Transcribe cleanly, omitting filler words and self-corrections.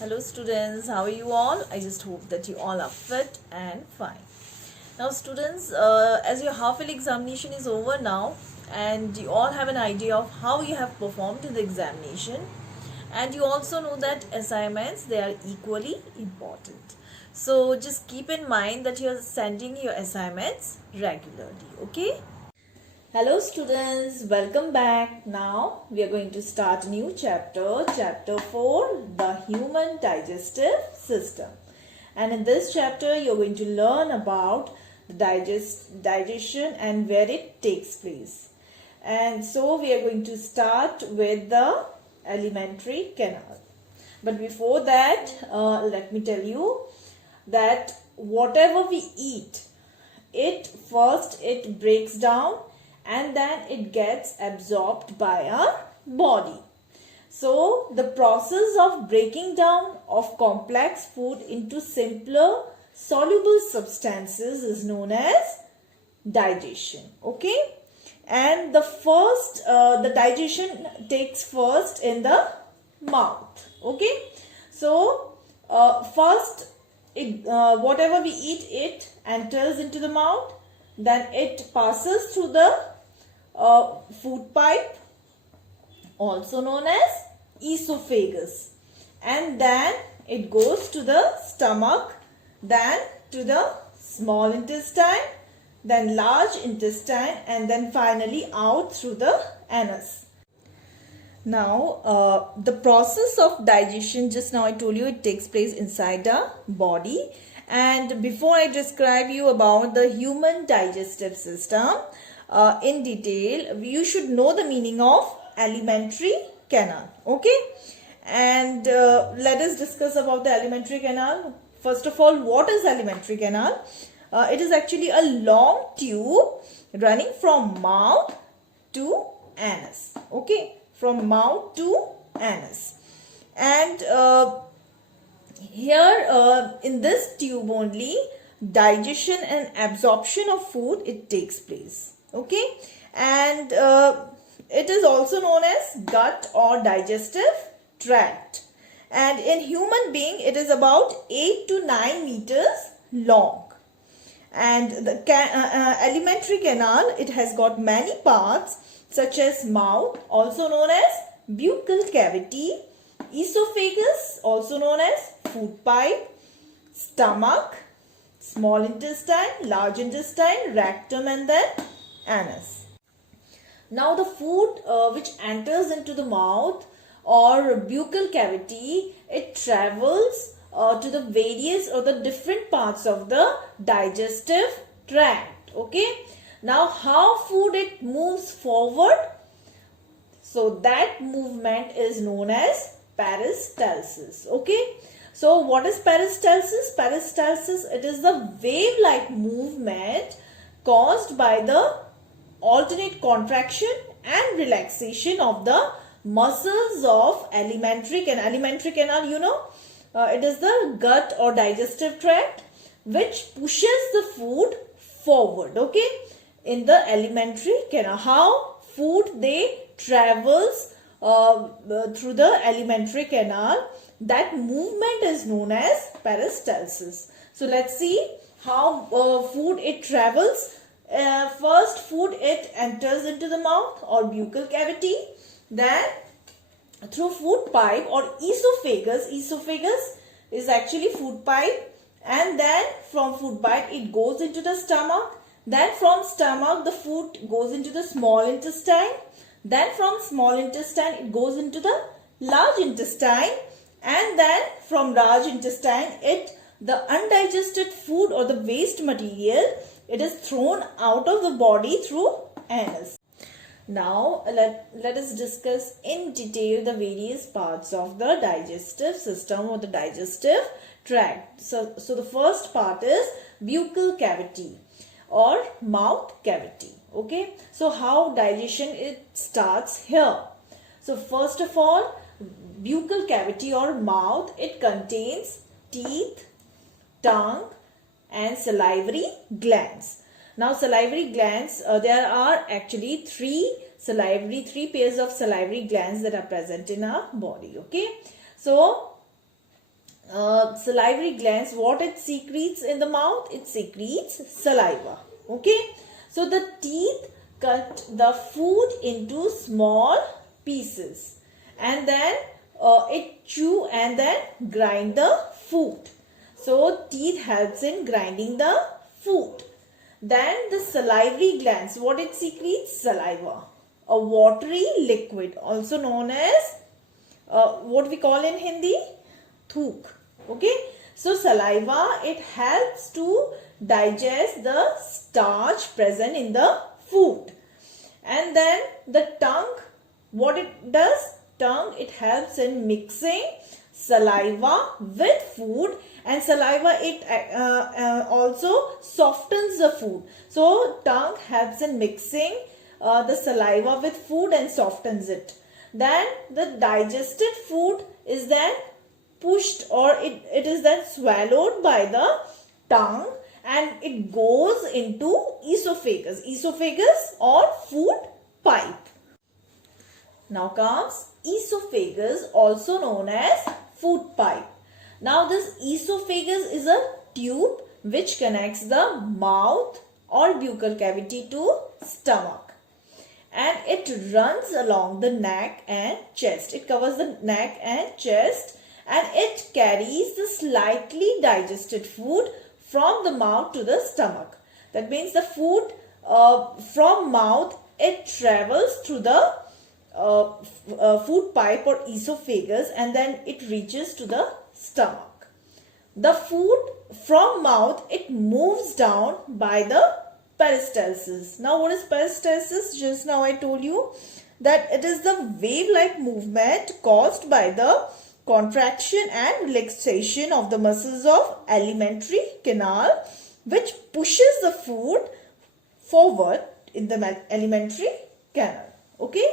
Hello students, how are you all? I just hope that you all are fit and fine. Now students, as your half-yearly examination is over now and you all have an idea of how you have performed in the examination, and you also know that assignments, they are equally important. So just keep in mind that you are sending your assignments regularly, okay? Hello students, welcome back. Now we are going to start a new chapter, chapter 4, the human digestive system. And in this chapter you are going to learn about the digestion and where it takes place. And so we are going to start with the alimentary canal. But before that, let me tell you that whatever we eat, it breaks down and then it gets absorbed by our body. So the process of breaking down of complex food into simpler soluble substances is known as digestion. Okay, and the digestion takes first in the mouth. Okay, so first whatever we eat, it enters into the mouth, then it passes through the food pipe, also known as esophagus, and then it goes to the stomach, then to the small intestine, then large intestine, and then finally out through the anus. Now the process of digestion, just now I told you, it takes place inside the body. And before I describe you about the human digestive system in detail, you should know the meaning of alimentary canal. Okay, and let us discuss about the alimentary canal. First of all, what is alimentary canal? It is actually a long tube running from mouth to anus. Okay, from mouth to anus, and here in this tube only digestion and absorption of food, it takes place. Okay, and it is also known as gut or digestive tract, and in human being it is about 8 to 9 meters long. And the alimentary canal, it has got many parts such as mouth, also known as buccal cavity, esophagus, also known as food pipe, stomach, small intestine, large intestine, rectum, and then anus. Now the food which enters into the mouth or buccal cavity, it travels to the various or the different parts of the digestive tract. Okay, now how food it moves forward, so that movement is known as peristalsis. Okay, so what is peristalsis? Peristalsis, it is the wave-like movement caused by the alternate contraction and relaxation of the muscles of alimentary canal. Alimentary canal, you know, it is the gut or digestive tract which pushes the food forward. Okay, in the alimentary canal, how food they travels through the alimentary canal, that movement is known as peristalsis. So let's see how food it travels. First, food it enters into the mouth or buccal cavity, then through food pipe or esophagus. Esophagus is actually food pipe, and then from food pipe it goes into the stomach, then from stomach the food goes into the small intestine, then from small intestine it goes into the large intestine, and then from large intestine the undigested food or the waste material, it is thrown out of the body through anus. Now let us discuss in detail the various parts of the digestive system or the digestive tract. So the first part is buccal cavity or mouth cavity. Okay, so how digestion it starts here. So first of all, buccal cavity or mouth, it contains teeth, tongue, and salivary glands. Now salivary glands, there are actually three pairs of salivary glands that are present in our body. Okay, so salivary glands, what it secretes in the mouth? It secretes saliva. Okay. So the teeth cut the food into small pieces, and then it chew and then grind the food. So teeth helps in grinding the food. Then the salivary glands, what it secretes? Saliva, a watery liquid, also known as what we call in Hindi, thuk. Okay. So saliva, it helps to digest the starch present in the food. And then the tongue, what it does? Tongue, it helps in mixing saliva with food, and saliva, it also softens the food. So tongue helps in mixing the saliva with food and softens it. Then the digested food is then pushed, or it is then swallowed by the tongue, and it goes into esophagus or food pipe. Now comes esophagus, also known as food pipe. Now this esophagus is a tube which connects the mouth or buccal cavity to stomach, and it runs along the neck and chest. It covers the neck and chest, and it carries the slightly digested food from the mouth to the stomach. That means the food from mouth, it travels through the food pipe or esophagus, and then it reaches to the stomach. The food from mouth, it moves down by the peristalsis. Now what is peristalsis? Just now I told you that it is the wave-like movement caused by the contraction and relaxation of the muscles of alimentary canal, which pushes the food forward in the alimentary canal. Okay.